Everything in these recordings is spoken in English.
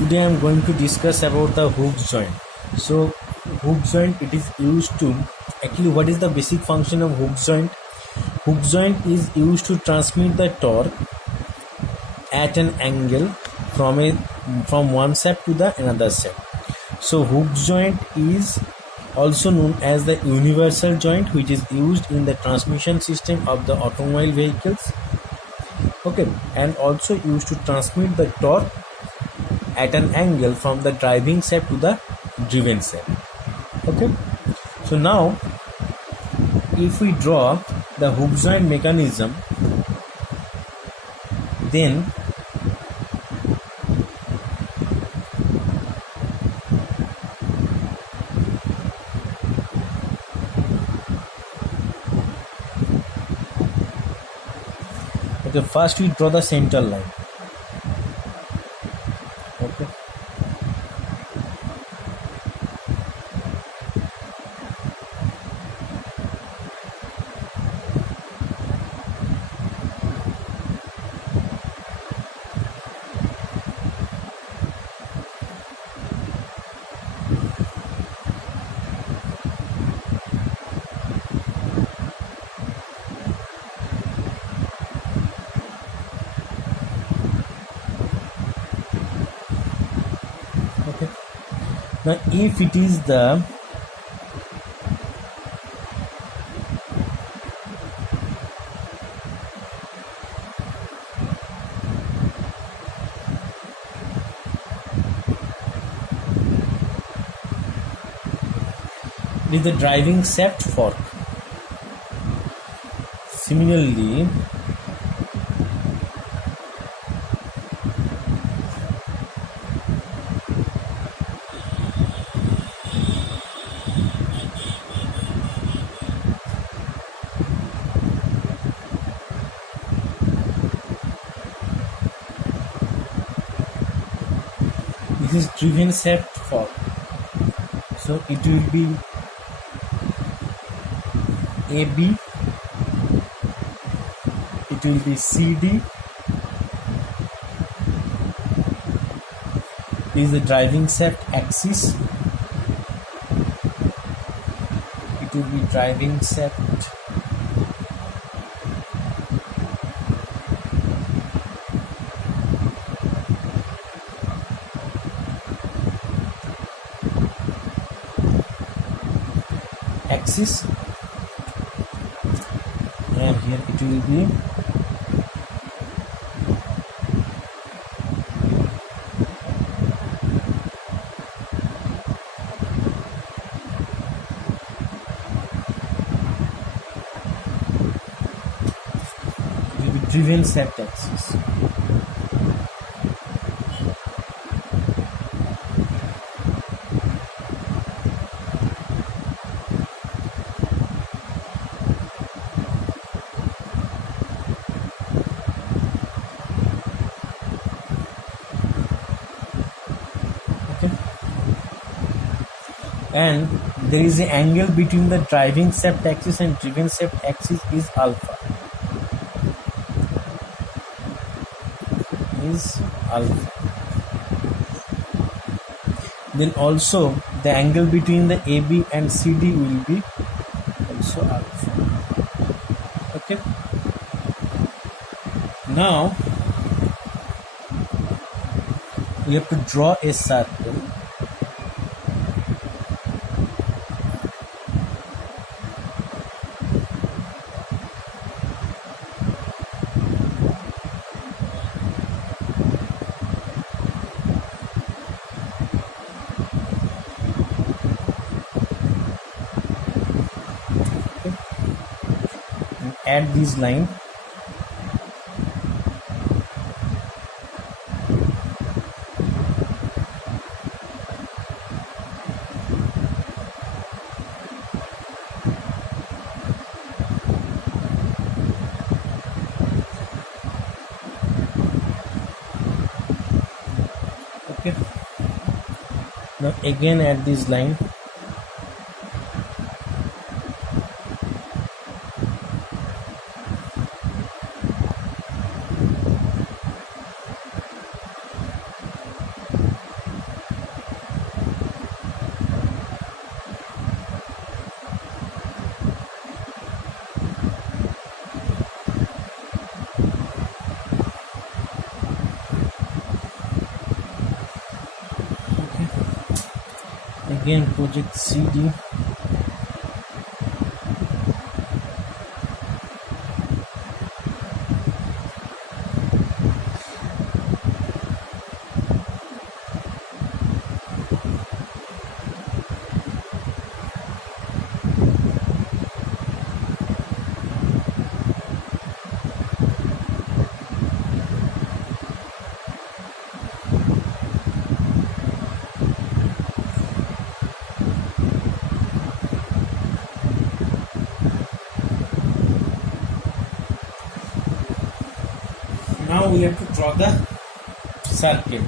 Today I am going to discuss about the hook joint. So hook joint, it is used to, actually what is the basic function of hook joint? Hook joint is used to transmit the torque at an angle from one shaft to the another shaft. So hook joint is also known as the universal joint, which is used in the transmission system of the automobile vehicles, okay, and also used to transmit the torque at an angle from the driving shaft to the driven shaft. Okay, so now if we draw the hook joint mechanism, then okay, first we draw the center line. Okay, okay. Now if it is the driving shaft fork. Similarly, this is driven shaft fork. So it will be AB, it will be CD. This is the driving shaft axis. It will be driving shaft axis, and here it will be driven shaft axis. Okay, and there is an angle between the driving shaft axis and driven shaft axis is alpha. Then also the angle between the AB and CD will be also alpha. Okay, now we have to draw a circle. Add this line. Okay, now again add this line. again project CD. Now we have to draw the circle.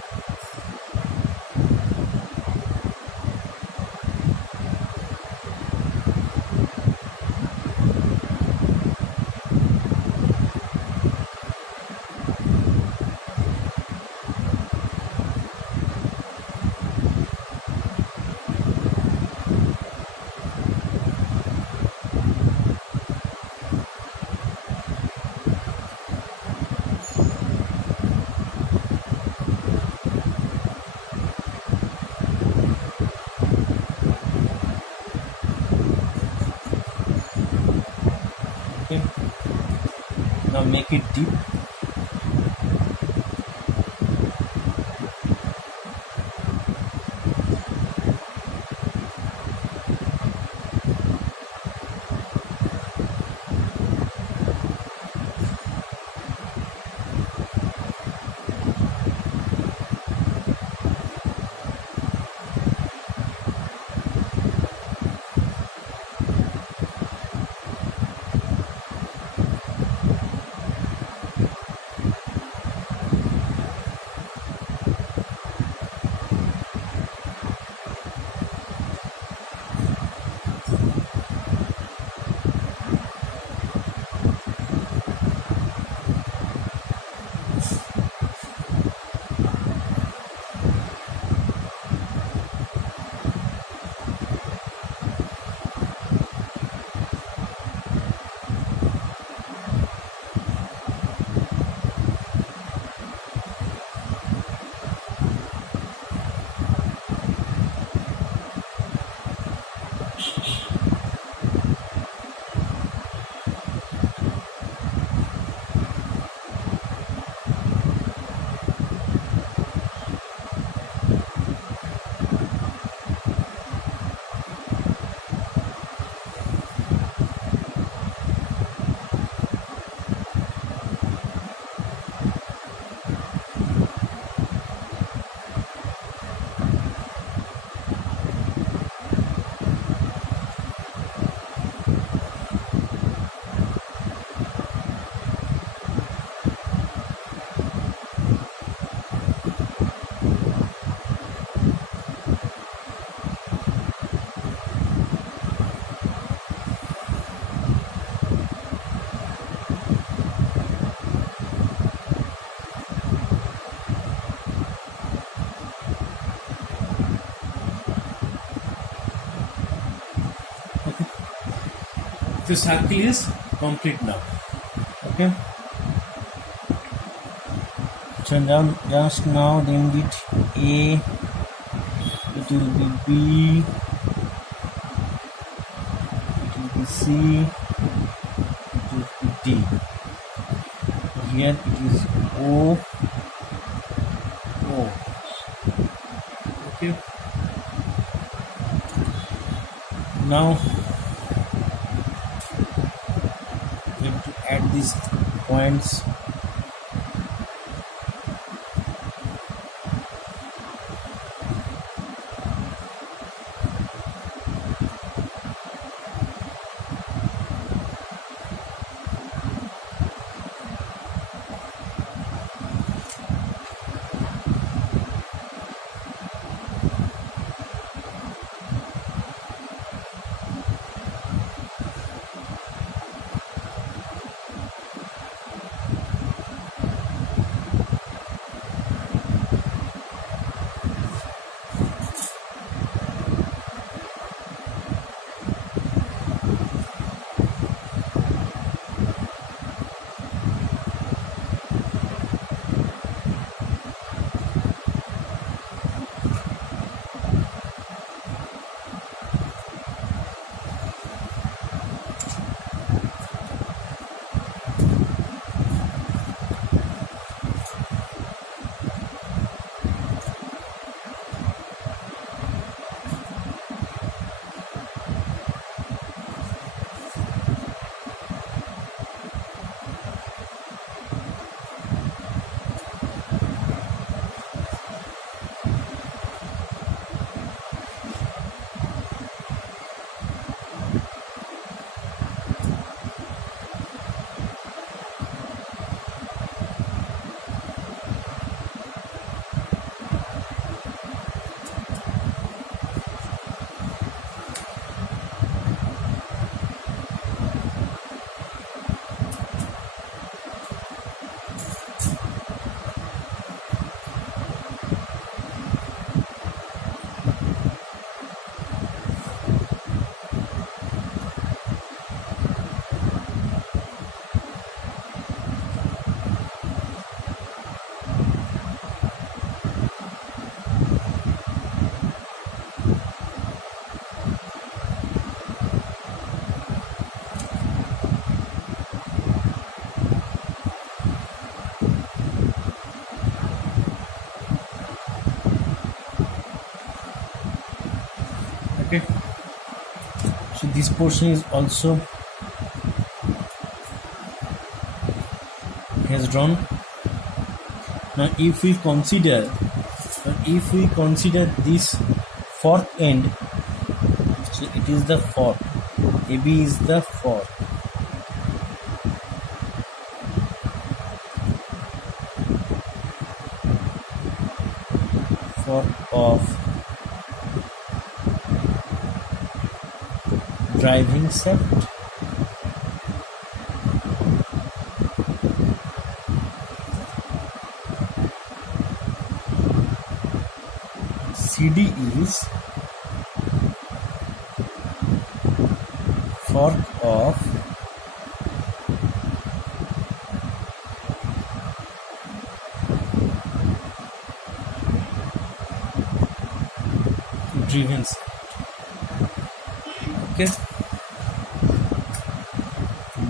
Okay, now make it deep. The circle is complete now. Okay. So now just now then it A, it will be B, it will be C, it will be D. Here it is O, O. Okay. Now we have to add these points. Okay, so this portion is also has drawn. Now if we consider this fork end, so it is the fork, AB is the fork of driving shaft. CD is fork of driven shaft. Okay,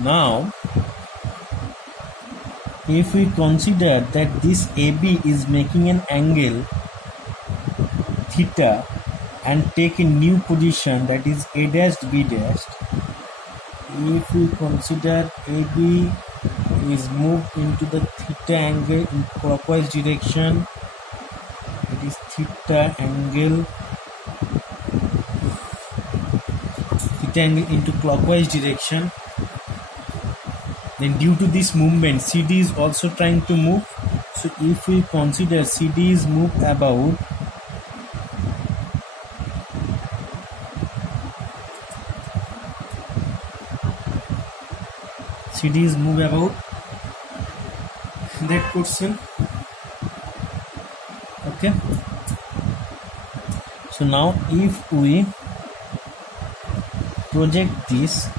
now if we consider that this AB is making an angle theta and take a new position, that is A dashed B dashed, if we consider AB is moved into the theta angle in clockwise direction, it is theta angle into clockwise direction, then due to this movement CD is also trying to move. So if we consider CD is moved about that portion. Okay, so now if we project this,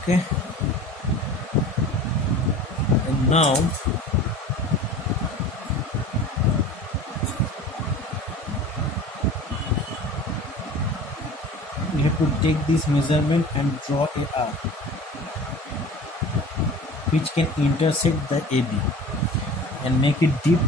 okay, and now we have to take this measurement and draw a arc which can intersect the AB and make it deep.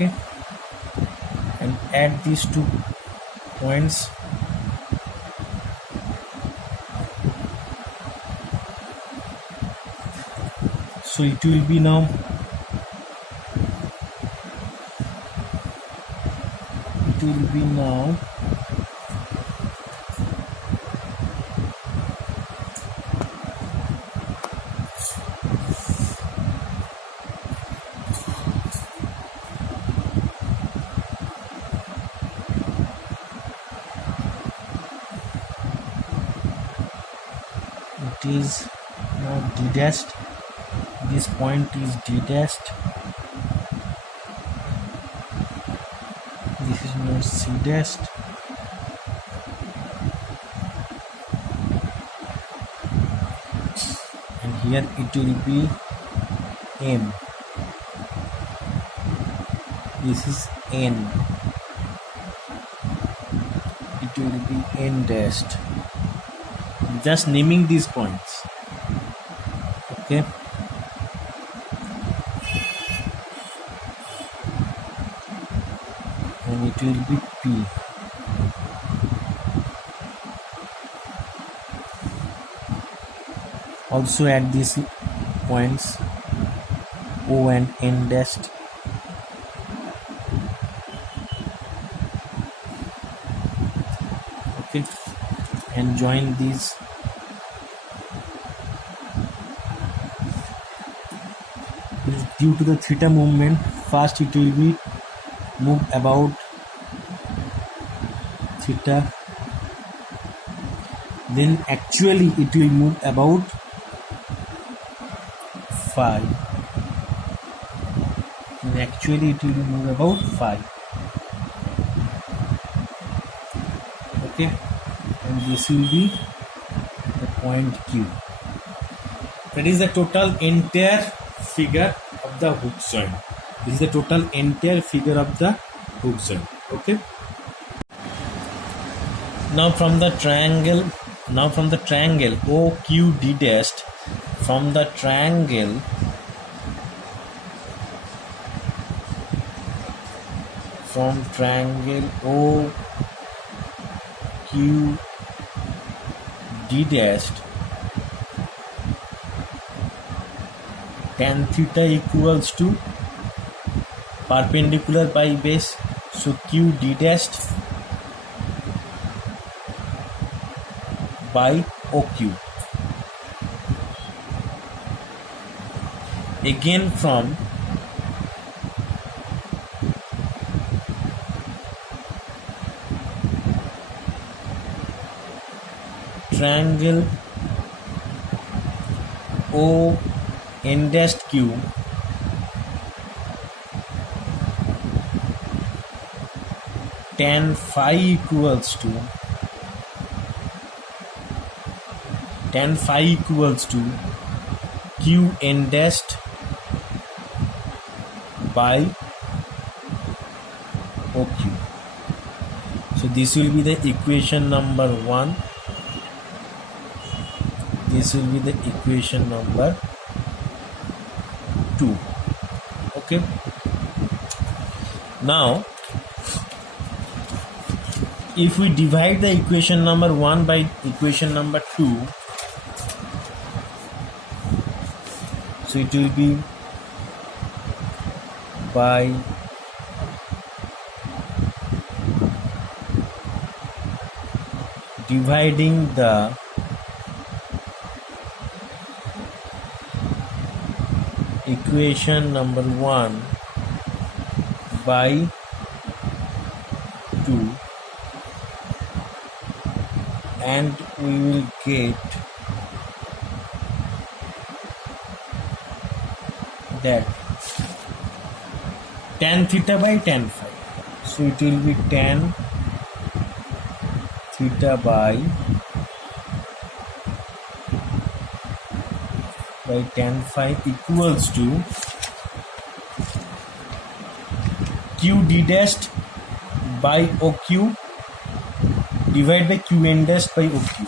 Okay, and add these 2 points. So it will be now it is now D dashed. This point is D dashed. This is now C dashed. And here it will be M. This is N. It will be N dashed. Just naming these points. Okay. And it will be P. Also add these points. O and N dash. Okay, and join these. Due to the theta movement, first it will be move about theta, then actually it will move about phi, and actually it will move about phi. Okay, and this will be the point Q. That is the total entire figure of the Hooke joint. This is the total entire figure of the Hooke joint. Okay. Now from the triangle OQD dash, from the triangle OQD dash, tan theta equals to perpendicular by base, so QD dash by OQ. Again from triangle O N dash Q, tan phi equals to Q N dash by OQ. So this will be the equation number 1. This will be the equation number 2. Okay. Now if we divide the equation number 1 by equation number 2, so it will be by dividing the equation number 1 by 2, and we will get that tan theta by tan phi. So it will be tan theta by tan phi equals to Q D dash by OQ divided by Q N dash by OQ.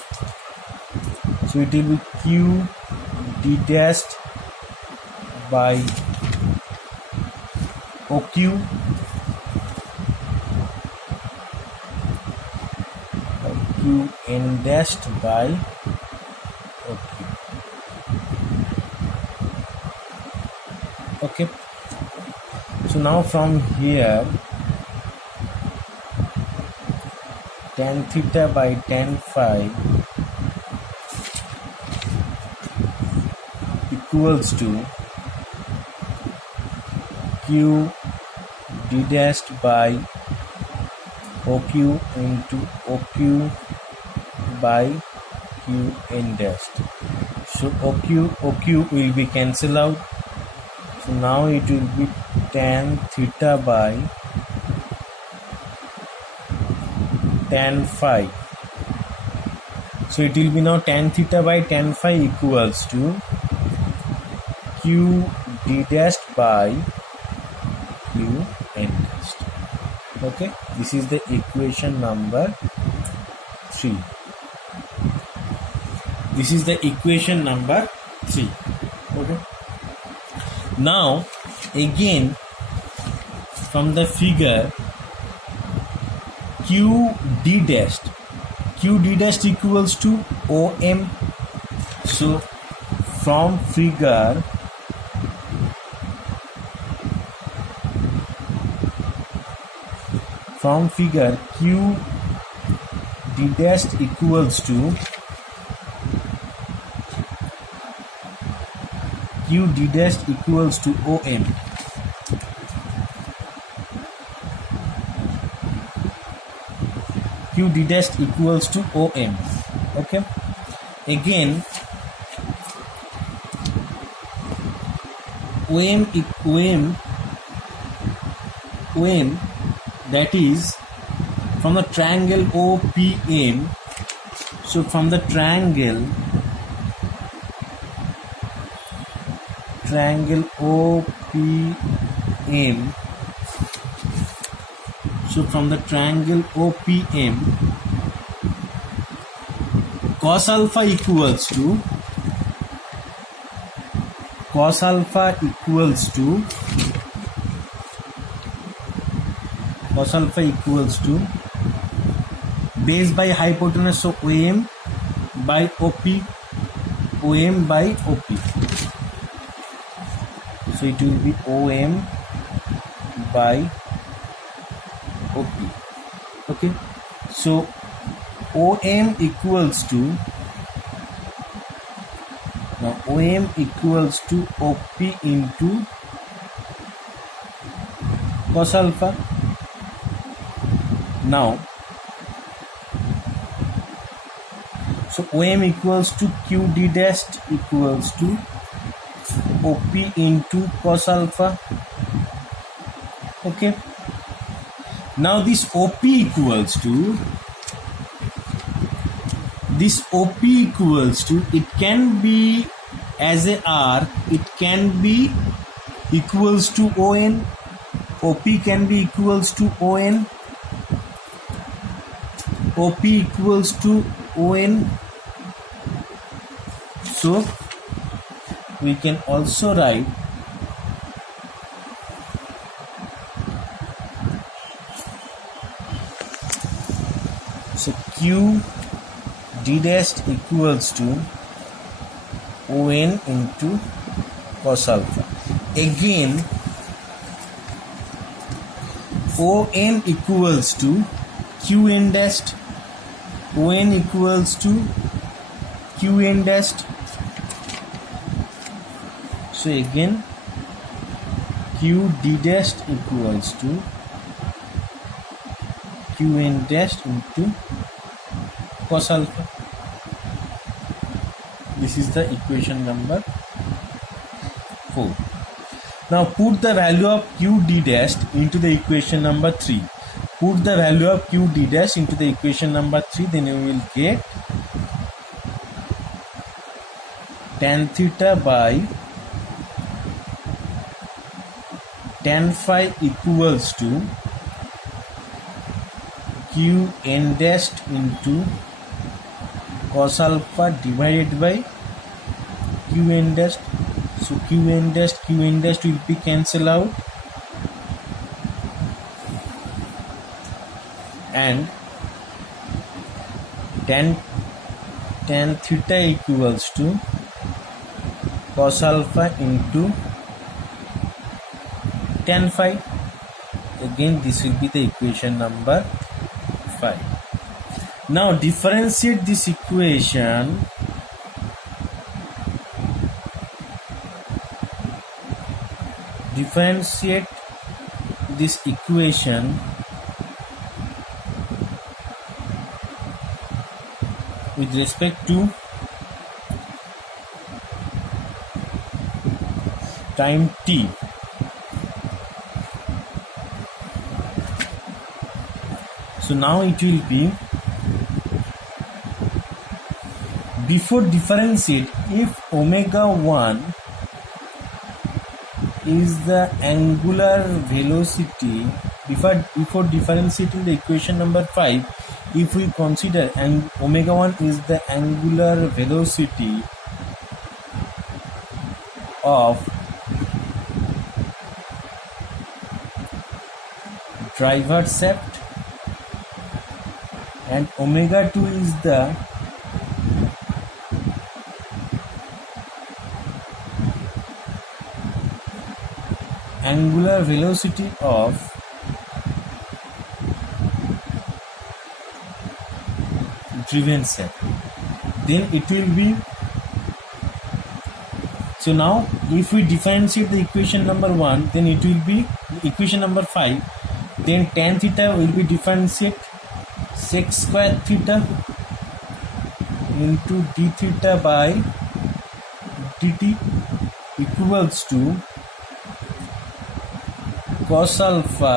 So it will be Q D dash by OQ Q N dash by OQ. Okay. So now from here, tan theta by tan phi equals to Q D dash by OQ into OQ by Q N dash. So OQ will be cancelled out. So now it will be tan theta by tan phi. So it will be now tan theta by tan phi equals to Q D dash by Q N dash. Okay, this is the equation number 3. This is the equation number 3. Okay. Now again from the figure Q D dash equals to OM. So from figure from figure q d dash equals to om. Q d dash equals to om. Okay, again om that is from the triangle OPM. So from the triangle OPM, so from the triangle OPM, cos alpha equals to base by hypotenuse, so OM by OP. So it will be OM by OP. Okay, so OM equals to OP into cos alpha. Now so OM equals to Q d dash equals to OP into cos alpha. Okay, now this OP equals to it can be as a R, it can be equals to ON. OP can be equals to ON. OP equals to ON. So we can also write so Q d dash equals to ON into cos alpha. Again ON equals to QN dash. ON equals to QN dash. So again Q d dash equals to QN dash into cos alpha. This is the equation number 4. Now put the value of Q d dash into the equation number 3. Put the value of Q d dash into the equation number 3, then you will get tan theta by tan phi equals to Q n dash into cos alpha divided by Q n dash. So Q n dash will be cancelled out, and tan theta equals to cos alpha into tan phi. Again this will be the equation number 5. Now differentiate this equation with respect to time t. So now it will be, before differentiate, if omega 1 is the angular velocity, before differentiating the equation number 5, if we consider omega 1 is the angular velocity of driver shaft and omega 2 is the angular velocity of driven set. Then it will be, so now if we differentiate the equation number 1, then it will be equation number 5, then tan theta will be differentiate sec square theta into d theta by dt equals to cos alpha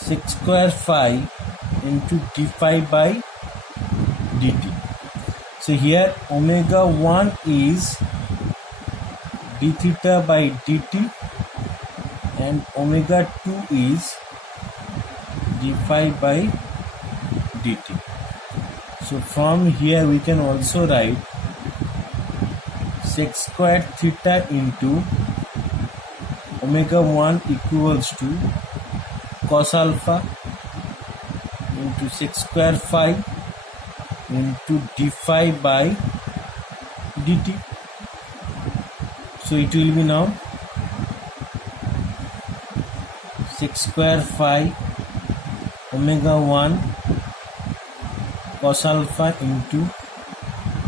sec square phi into d phi by dt. So here omega 1 is d theta by dt and omega 2 is d phi by dt. So from here we can also write sec square theta into omega 1 equals to cos alpha into sec square phi into d phi by dt. So it will be now sec square phi omega 1 cos alpha into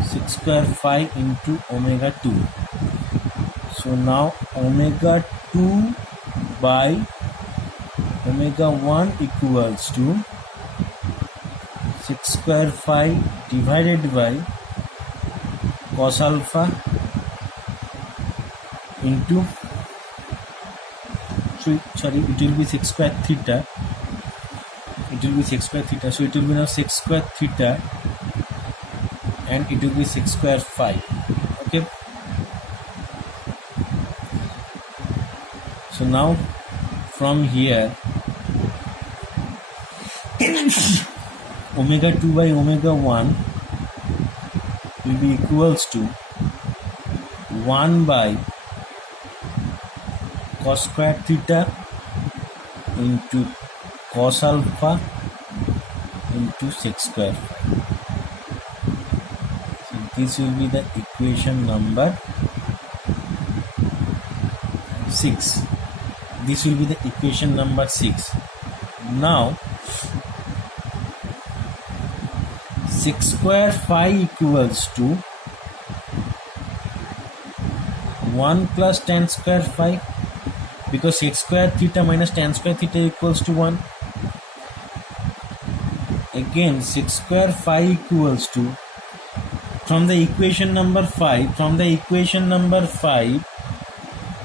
sec square phi into omega 2. So now omega 2 by omega 1 equals to sec square phi divided by cos alpha into, sorry, it will be sec square theta, so it will be now sec square theta and it will be sec square phi. Okay, so now from here omega 2 by omega 1 will be equals to 1 by cos square theta into cos alpha into sec square phi. So this will be the equation number 6. This will be the equation number 6. Now sec square phi equals to 1 plus tan square phi, because sec square theta minus tan square theta equals to 1. Again sec square phi equals to, from the equation number 5,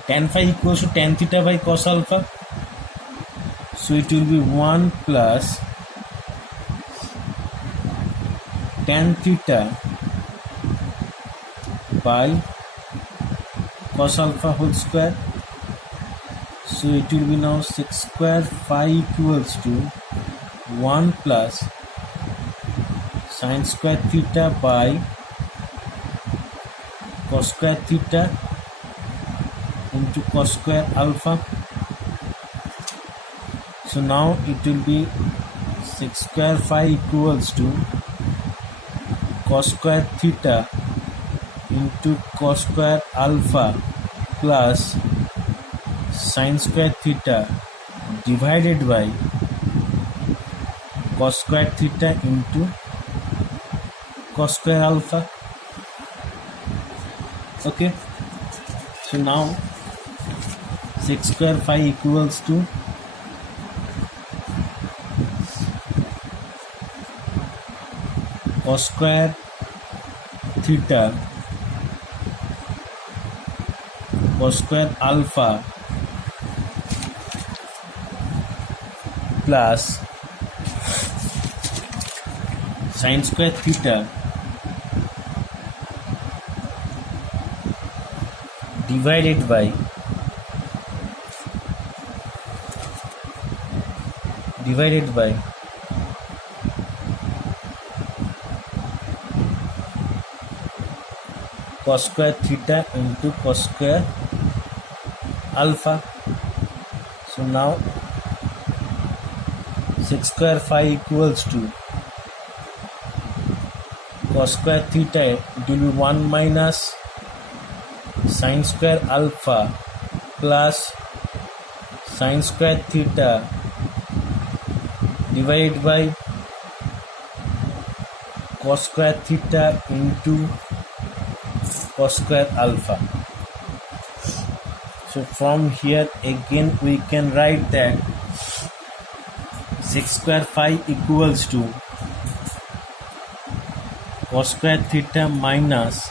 tan phi equals to tan theta by cos alpha. So it will be 1 plus tan theta by cos alpha whole square. So it will be now sec square phi equals to 1 plus sin square theta by cos square theta into cos square alpha. So now it will be sec square phi equals to cos square theta into cos square alpha plus sin square theta divided by cos square theta into cos square alpha. Okay, so now sec square phi equals to cos square theta cos square alpha plus sin square theta divided by cos square theta into cos square alpha. So now sec square phi equals to cos square theta, it will be 1 minus sin square alpha plus sin square theta divided by cos square theta into cos square alpha. So from here again we can write that sec square phi equals to cos square theta minus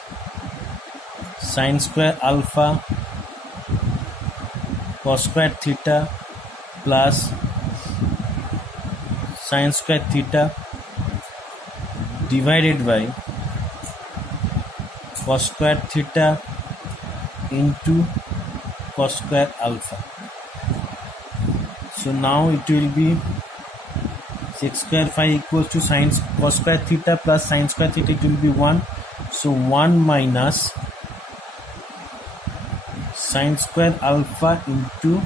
sin square alpha cos square theta plus sin square theta divided by cos square theta into cos square alpha. So now it will be sec square phi equals to sin cos square theta plus sin square theta, it will be 1. So 1 minus sin square alpha into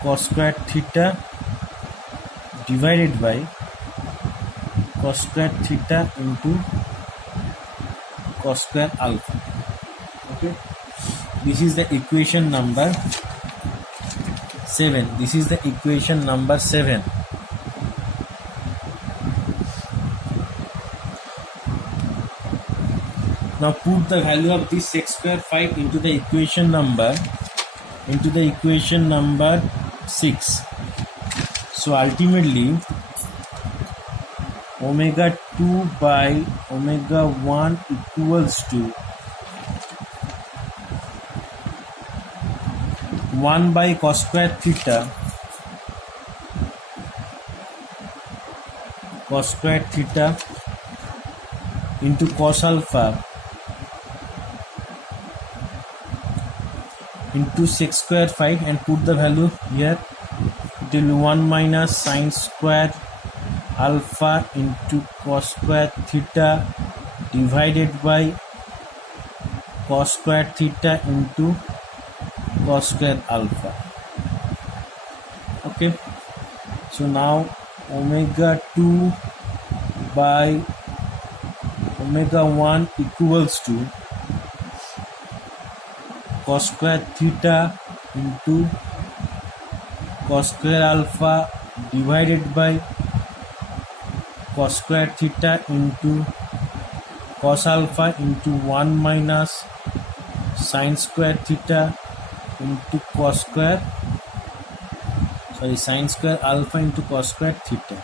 cos square theta divided by cos square theta into cos square alpha. Okay, this is the equation number 7. This is the equation number 7. Now put the value of this sec square phi into the equation number 6. So ultimately omega 2 by omega 1 equals to 1 by cos square theta into cos alpha into sec square phi, and put the value here. It will be 1 minus sin square alpha into cos square theta divided by cos square theta into cos square alpha. Okay, so now omega 2 by omega 1 equals to cos square theta into cos square alpha divided by cos square theta into cos alpha into 1 minus sin square theta into sin square alpha into cos square theta.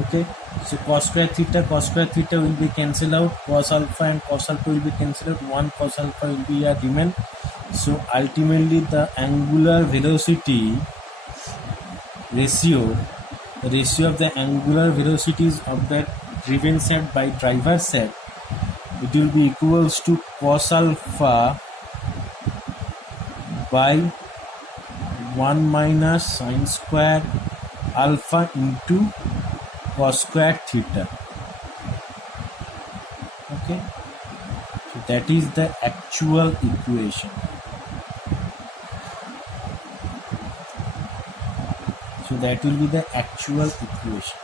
Okay, so cos square theta will be cancelled out, cos alpha and cos alpha will be cancelled out, 1 cos alpha will be remain. So ultimately the angular velocity ratio of the angular velocities of the driven set by driver set, it will be equals to cos alpha by 1 minus sin square alpha into cos square theta. Okay, so that is the actual equation. So that will be the actual equation.